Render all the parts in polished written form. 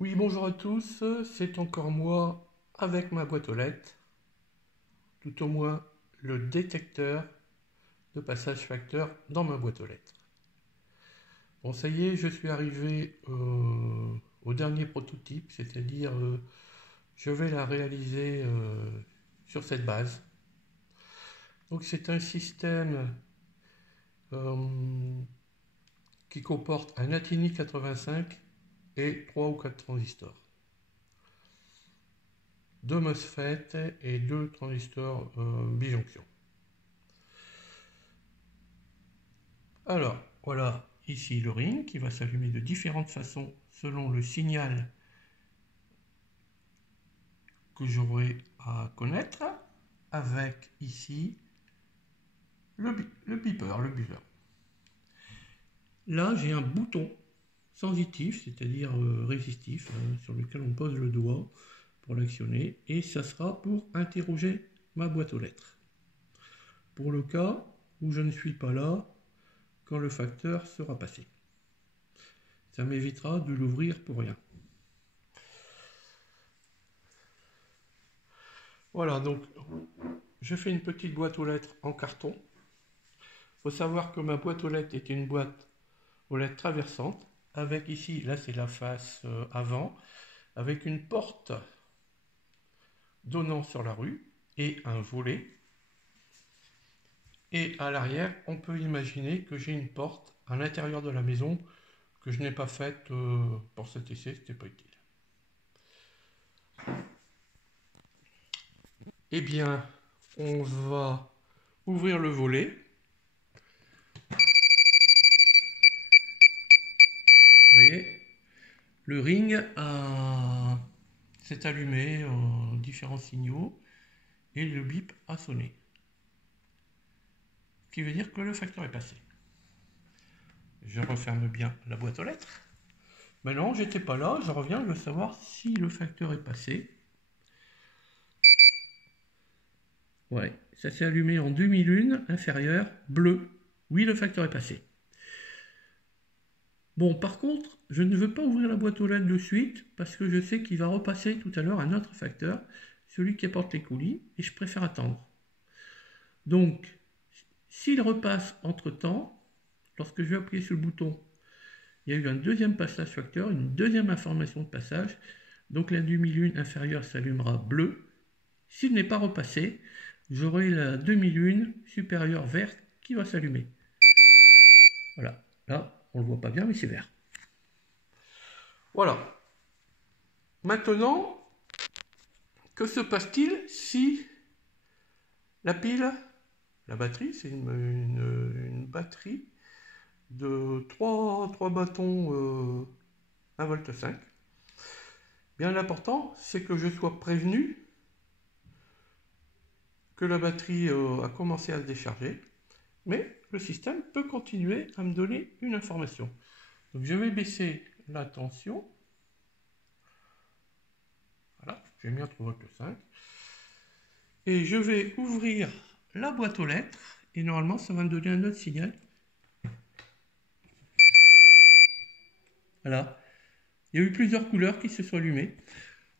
Oui, bonjour à tous, c'est encore moi avec ma boîte aux lettres, tout au moins le détecteur de passage facteur dans ma boîte aux lettres. Bon, ça y est, je suis arrivé au dernier prototype, c'est-à-dire je vais la réaliser sur cette base. Donc c'est un système euh, qui comporte un Atini 85 et 3 ou 4 transistors. 2 MOSFET et 2 transistors bijonction. Alors, voilà ici le ring qui va s'allumer de différentes façons selon le signal que j'aurai à connaître, avec ici le beeper, le buzzer. Là, j'ai un bouton sensitif, c'est-à-dire résistif, sur lequel on pose le doigt pour l'actionner, et ça sera pour interroger ma boîte aux lettres. Pour le cas où je ne suis pas là quand le facteur sera passé. Ça m'évitera de l'ouvrir pour rien. Voilà, donc je fais une petite boîte aux lettres en carton. Il faut savoir que ma boîte aux lettres est une boîte aux lettres traversantes, avec ici, là c'est la face avant, avec une porte donnant sur la rue et un volet. Et à l'arrière, on peut imaginer que j'ai une porte à l'intérieur de la maison que je n'ai pas faite pour cet essai, c'était pas utile. Eh bien, on va ouvrir le volet. Vous voyez, le ring s'est allumé en différents signaux et le bip a sonné. Ce qui veut dire que le facteur est passé. Je referme bien la boîte aux lettres. Maintenant, j'étais pas là, je reviens, je veux savoir si le facteur est passé. Ouais, ça s'est allumé en demi-lune inférieure, bleu. Oui, le facteur est passé. Bon, par contre, je ne veux pas ouvrir la boîte aux lettres de suite parce que je sais qu'il va repasser tout à l'heure un autre facteur, celui qui apporte les colis, et je préfère attendre. Donc, s'il repasse entre-temps, lorsque je vais appuyer sur le bouton, il y a eu un deuxième passage facteur, une deuxième information de passage, donc la demi-lune inférieure s'allumera bleu. S'il n'est pas repassé, j'aurai la demi-lune supérieure verte qui va s'allumer. Voilà, là on ne le voit pas bien mais c'est vert. Voilà. Maintenant, que se passe-t-il si la pile, la batterie, c'est une batterie de 3 bâtons 1,5 V. Bien l'important, c'est que je sois prévenu que la batterie a commencé à se décharger, mais le système peut continuer à me donner une information. Donc je vais baisser la tension. Voilà, j'ai mis un 3,5 V. Et je vais ouvrir la boîte aux lettres, et normalement ça va me donner un autre signal. Voilà. Il y a eu plusieurs couleurs qui se sont allumées.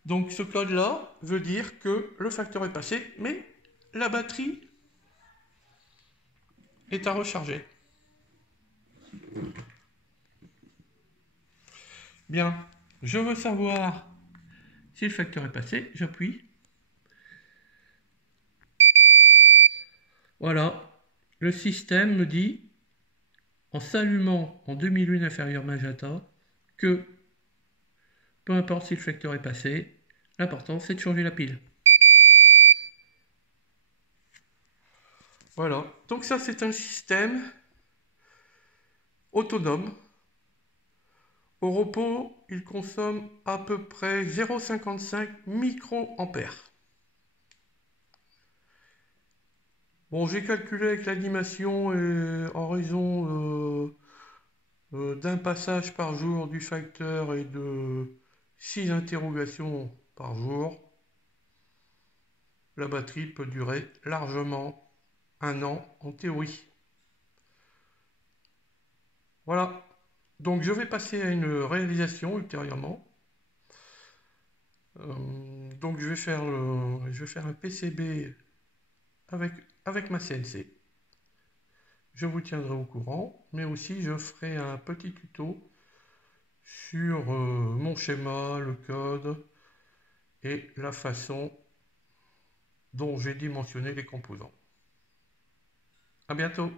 Donc ce code-là veut dire que le facteur est passé, mais la batterie est à recharger. Bien, je veux savoir si le facteur est passé, j'appuie. Voilà, le système me dit, en s'allumant en demi-lune inférieure magenta, que peu importe si le facteur est passé, l'important c'est de changer la pile. Voilà, donc ça c'est un système autonome. Au repos, il consomme à peu près 0,55 microampères. Bon, j'ai calculé avec l'animation en raison d'un passage par jour du facteur et de 6 interrogations par jour, la batterie peut durer largement 1 an en théorie. Voilà, donc je vais passer à une réalisation ultérieurement. Donc je vais faire un PCB avec, avec ma CNC. Je vous tiendrai au courant, mais aussi je ferai un petit tuto sur mon schéma, le code et la façon dont j'ai dimensionné les composants. À bientôt!